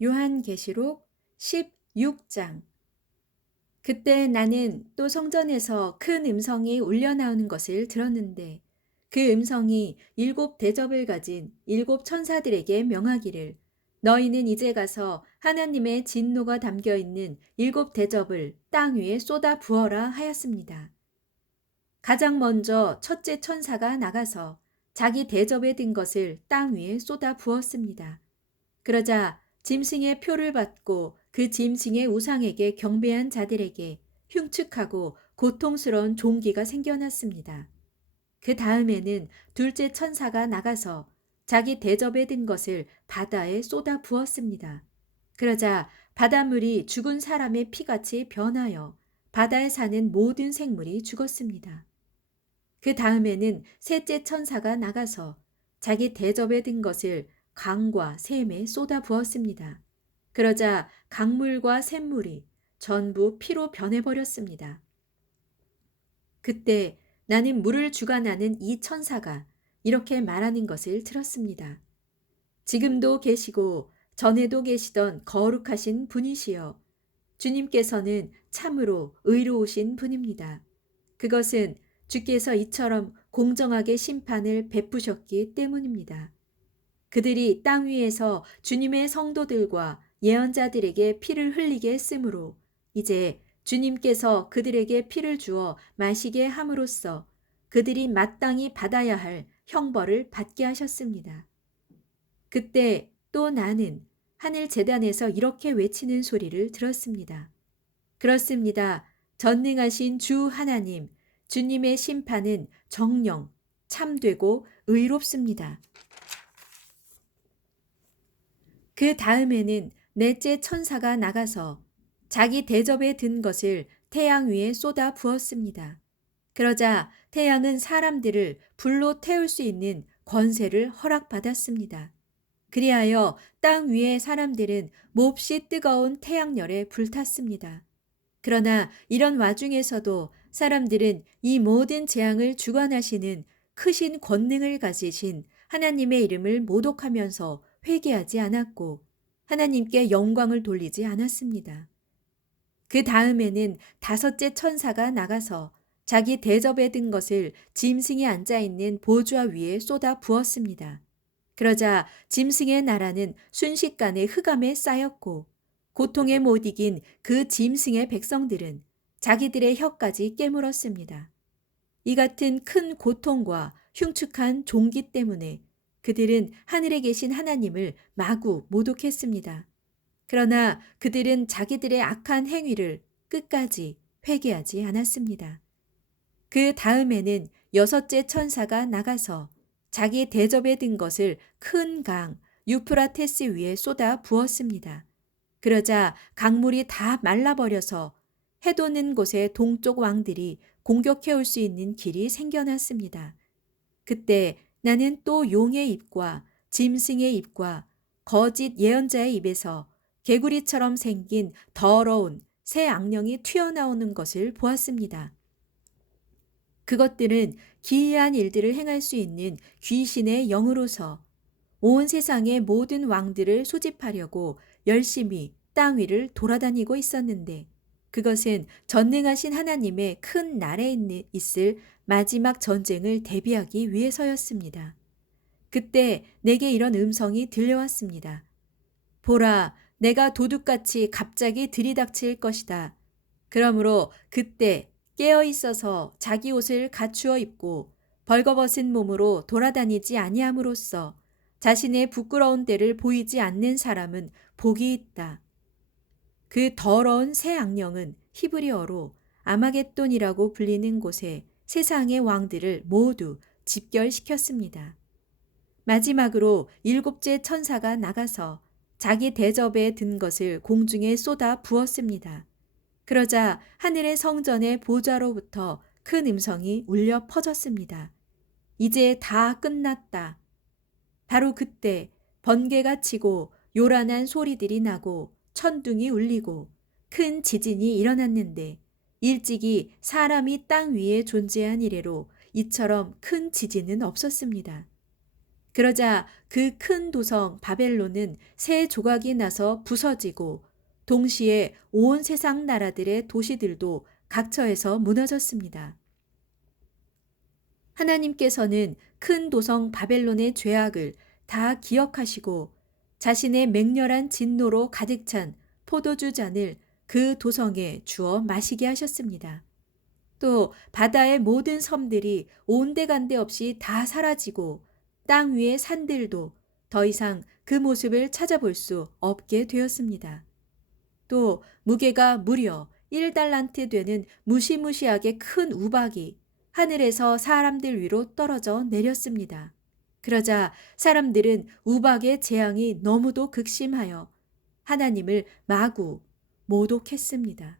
요한계시록 16장. 그때 나는 또 성전에서 큰 음성이 울려 나오는 것을 들었는데 그 음성이 일곱 대접을 가진 일곱 천사들에게 명하기를 너희는 이제 가서 하나님의 진노가 담겨 있는 일곱 대접을 땅 위에 쏟아 부어라 하였습니다. 가장 먼저 첫째 천사가 나가서 자기 대접에 든 것을 땅 위에 쏟아 부었습니다. 그러자 짐승의 표를 받고 그 짐승의 우상에게 경배한 자들에게 흉측하고 고통스러운 종기가 생겨났습니다. 그 다음에는 둘째 천사가 나가서 자기 대접에 든 것을 바다에 쏟아 부었습니다. 그러자 바닷물이 죽은 사람의 피같이 변하여 바다에 사는 모든 생물이 죽었습니다. 그 다음에는 셋째 천사가 나가서 자기 대접에 든 것을 강과 샘에 쏟아 부었습니다. 그러자 강물과 샘물이 전부 피로 변해버렸습니다. 그때 나는 물을 주관하는 이 천사가 이렇게 말하는 것을 들었습니다. 지금도 계시고 전에도 계시던 거룩하신 분이시여 주님께서는 참으로 의로우신 분입니다. 그것은 주께서 이처럼 공정하게 심판을 베푸셨기 때문입니다. 그들이 땅 위에서 주님의 성도들과 예언자들에게 피를 흘리게 했으므로 이제 주님께서 그들에게 피를 주어 마시게 함으로써 그들이 마땅히 받아야 할 형벌을 받게 하셨습니다. 그때 또 나는 하늘 제단에서 이렇게 외치는 소리를 들었습니다. 그렇습니다. 전능하신 주 하나님, 주님의 심판은 정령, 참되고 의롭습니다. 그 다음에는 넷째 천사가 나가서 자기 대접에 든 것을 태양 위에 쏟아 부었습니다. 그러자 태양은 사람들을 불로 태울 수 있는 권세를 허락받았습니다. 그리하여 땅 위의 사람들은 몹시 뜨거운 태양열에 불탔습니다. 그러나 이런 와중에서도 사람들은 이 모든 재앙을 주관하시는 크신 권능을 가지신 하나님의 이름을 모독하면서 회개하지 않았고 하나님께 영광을 돌리지 않았습니다. 그 다음에는 다섯째 천사가 나가서 자기 대접에 든 것을 짐승이 앉아 있는 보좌 위에 쏟아 부었습니다. 그러자 짐승의 나라는 순식간에 흑암에 쌓였고 고통에 못 이긴 그 짐승의 백성들은 자기들의 혀까지 깨물었습니다. 이 같은 큰 고통과 흉측한 종기 때문에 그들은 하늘에 계신 하나님을 마구 모독했습니다. 그러나 그들은 자기들의 악한 행위를 끝까지 회개하지 않았습니다. 그 다음에는 여섯째 천사가 나가서 자기 대접에 든 것을 큰 강 유프라테스 위에 쏟아 부었습니다. 그러자 강물이 다 말라버려서 해돋는 곳의 동쪽 왕들이 공격해올 수 있는 길이 생겨났습니다. 그때 나는 또 용의 입과 짐승의 입과 거짓 예언자의 입에서 개구리처럼 생긴 더러운 새 악령이 튀어나오는 것을 보았습니다. 그것들은 기이한 일들을 행할 수 있는 귀신의 영으로서 온 세상의 모든 왕들을 소집하려고 열심히 땅 위를 돌아다니고 있었는데 그것은 전능하신 하나님의 큰 날에 있을 마지막 전쟁을 대비하기 위해서였습니다. 그때 내게 이런 음성이 들려왔습니다. 보라, 내가 도둑같이 갑자기 들이닥칠 것이다. 그러므로 그때 깨어 있어서 자기 옷을 갖추어 입고 벌거벗은 몸으로 돌아다니지 아니함으로써 자신의 부끄러운 때를 보이지 않는 사람은 복이 있다. 그 더러운 새 악령은 히브리어로 아마겟돈이라고 불리는 곳에 세상의 왕들을 모두 집결시켰습니다. 마지막으로 일곱째 천사가 나가서 자기 대접에 든 것을 공중에 쏟아 부었습니다. 그러자 하늘의 성전의 보좌로부터 큰 음성이 울려 퍼졌습니다. 이제 다 끝났다. 바로 그때 번개가 치고 요란한 소리들이 나고 천둥이 울리고 큰 지진이 일어났는데 일찍이 사람이 땅 위에 존재한 이래로 이처럼 큰 지진은 없었습니다. 그러자 그 큰 도성 바벨론은 세 조각이 나서 부서지고 동시에 온 세상 나라들의 도시들도 각처에서 무너졌습니다. 하나님께서는 큰 도성 바벨론의 죄악을 다 기억하시고 자신의 맹렬한 진노로 가득 찬 포도주 잔을 그 도성에 주어 마시게 하셨습니다. 또 바다의 모든 섬들이 온데간데 없이 다 사라지고 땅 위의 산들도 더 이상 그 모습을 찾아볼 수 없게 되었습니다. 또 무게가 무려 1달란트 되는 무시무시하게 큰 우박이 하늘에서 사람들 위로 떨어져 내렸습니다. 그러자 사람들은 우박의 재앙이 너무도 극심하여 하나님을 마구 모독했습니다.